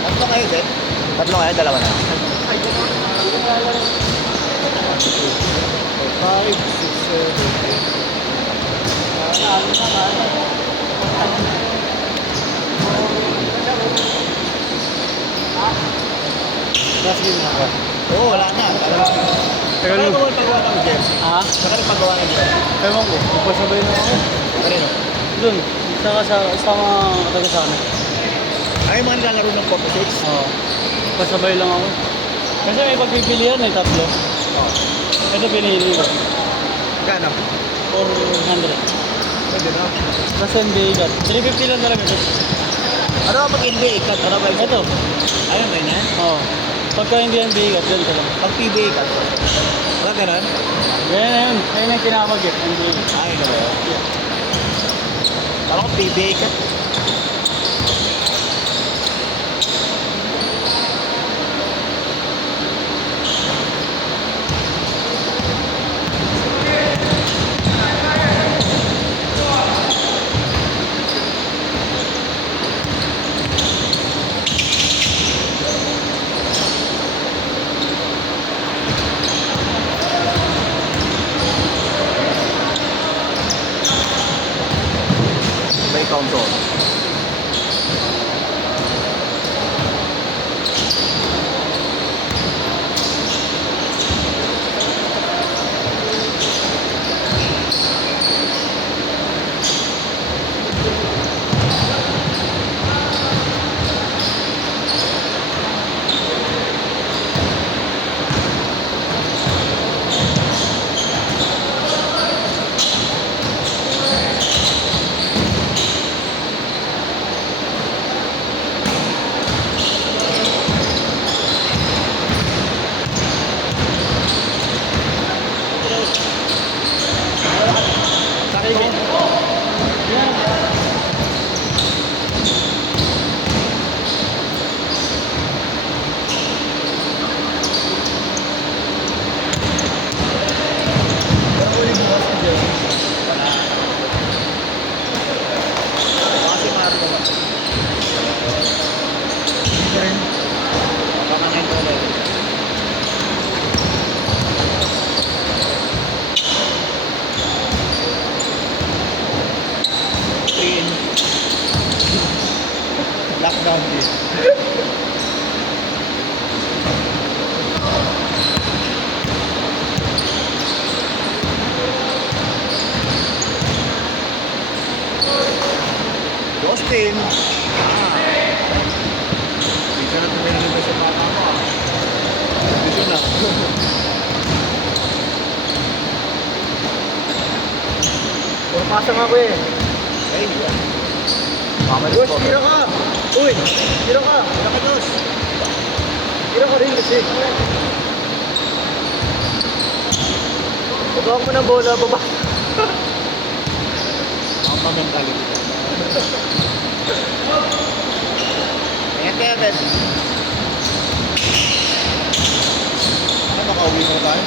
Tatlo kayo, Zed? Tatlo kayo, dalawa na. 5, 6, 7, 8. Last game na ako. Oo, wala na. Saka rin paggawa ng jersey. Ha? Saka rin paggawa ng jersey. Ewan ko, magpasabay na ako. Kanino? Doon, isama kataga sa akin. Ay, mga nilalaro ng composites? Oo. Pasabay lang ako. Kasi may pagpipilian eh, tatlo. Oo. Ito pinili ko. Gana? 400. Pwede na. Tapos NBA cut. 350 lang talaga ito. Ano pag NBA cut? Ano ba ito? Ito. Ayun ba yan? Oo. Pagka hindi NBA cut, ganito lang. Pag PBA cut? Wala ganun? Ganyan na yun. Ayun ang tinawag eh, NBA. Ay, ano ba yun? Parang kung PBA cut. May countdown. Lockdown din. Austin! Dito na tumingin ba sa mata mo? Dito na. Pumasa nga ko eh. Ay, di ba? Boss, tira ka! Uy! Tira ka! Tira ka, Diyos! Tira ka rin kasi. Baba mo ng bola, baba. Ang pa-mentality ka. Ingat kaya, Bet. Ano, makauwi mo tayo?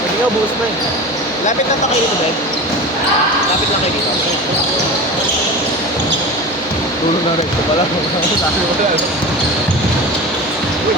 Hindi nga, buhos na eh. Lapit lang ba kayo dito, Bet? Lapit lang kayo dito. Tulo na rin. Wala mo. Sabi mo na. Uy!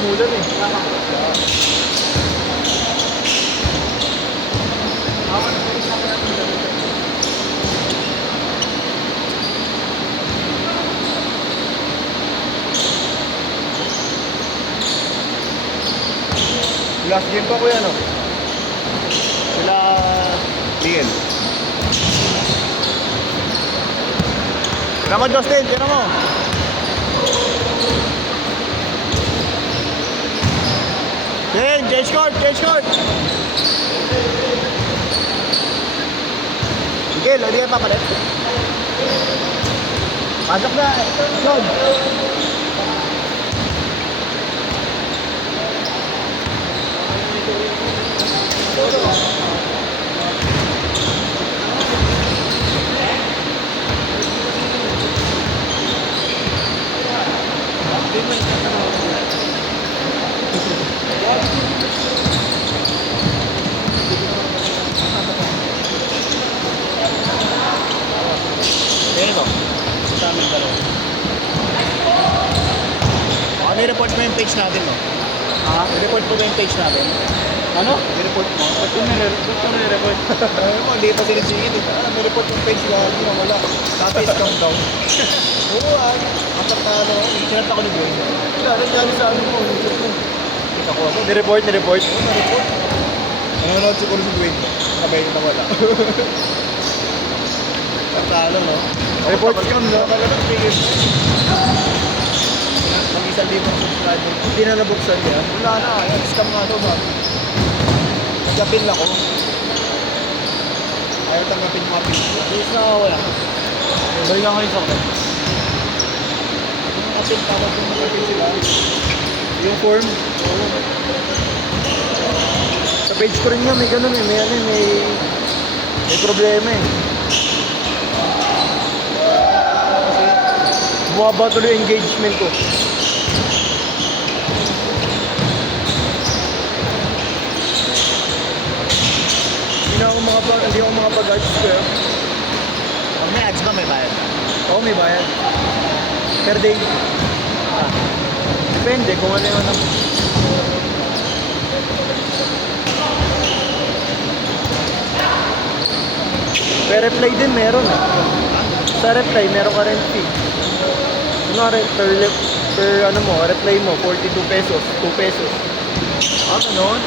Umulan eh. Last game pa kuya, no? Sila... Liel. Tira mo, Justin. Tira mo. Change court. Miguel, hindi ka papalit. Pasok na. John. Pwede ba? Sa amin dalawa. I-report mo yung page natin, no? Ha? I-report mo ba yung page natin? Ano? I-report mo. Ba't ko nire-report? Ayun mo, hindi pa sinisingit. May report yung page ko. Hindi mo wala. Tapos calm down. Oo, after na ano, sinanta ko ni Boy. Wala, nangyari sa ano mo. Kita ko ako. Nireport? Oo, na-report. Nanonood siguro si Boy. Sabay ko na wala. Tatalo, no? Report scam, no? Talaga, bigis. Mag-isa libang subscriber. Hindi na nabuksan niya. Wala na. Yan, scam nga daw ba? Nag-appeal ako. Ayaw tanggapin yung appeal ko. Please na ako yan. Balik lang kayo sa akin. Yung appeal, tawag yung mag-appeal sila. Yung form? Sa page ko rin nga, may ganun eh. May problema eh. Bumaba tuloy yung engagement ko. Hindi ako makapag-ads ko eh. Pag may ads ba, may bayad? Oo, may bayad. Per day. Depende kung ano yung ano. Per reply din meron eh. Sa reply, meron ka rin fee. Kunwari, per ano mo, reply mo, 42 pesos, 2 pesos. Ganun.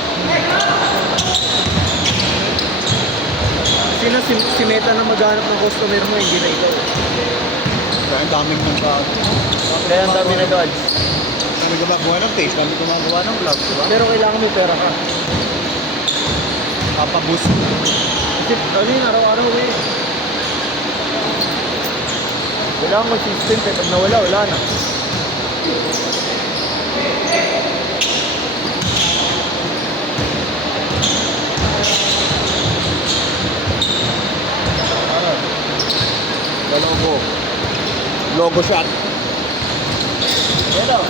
Sino si Meta na maghanap ng customer mo, hindi na ikaw. Kaya ang daming nag-ads. Kaya ang dami nag-ads. Dami gumagawa ng page, dami gumagawa ng vlog, diba? Pero kailangan may pera ka. Papaboost. Kasi ano yun, araw-araw eh. Kailangan consistent eh. Pag nawala, wala na. Logo. Logo shot. Hello.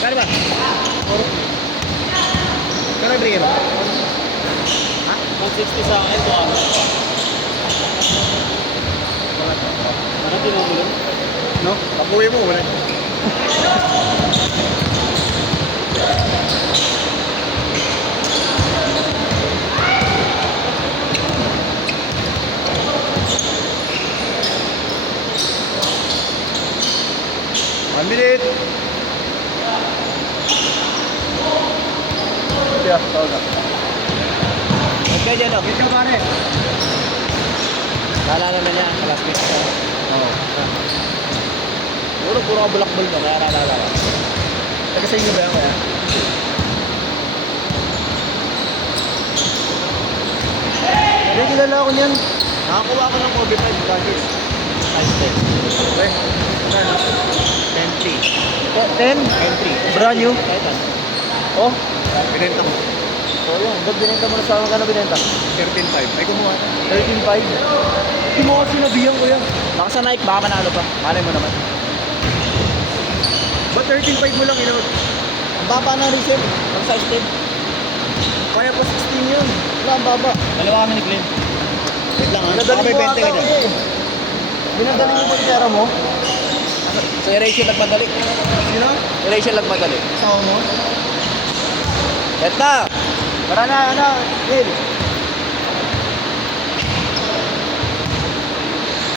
Kano ba? Kano ibigay mo? Ha? 160 sa akin, ito ano. Ano tinumulong? No? Papuwi mo, wala. One minute. Kaya, tawag na. Okay dyan, no? Ito pare. Naalala na niya, last week siya. Oo. Puro kabulakbol ka, kaya naalala ka. Taga sa inyo ba yan kaya? Hindi, kilala ako niyan. Nakakuha ko ng Kobe 5 gadgets. Size 10. Okay. Ano? 10-3. 10? 10-3. Brand new? Kahit ano. Oh? Binenta mo. So yun, ba't binenta mo na sa akin ka na binenta? 13.5. Ay, kumuha na. 13.5. Hindi mo kasi nabiyan ko yan. Baka sa Nike, baka manalo pa. Malay mo naman. Ba't 13.5 mo lang inood? baba na rin sir. Pag size 10. Kaya pa 16 yun. Wala, ang baba. Dalawa kami ni Glenn. Wait lang ha. Pinadali Baka may mo 20 ata ka dyan. eh. Pinadali mo ba yung pera mo? Sa Erasure nagmadali. Sino? Erasure nagmadali. Sawa mo? Eto na! Tara na, Glenn.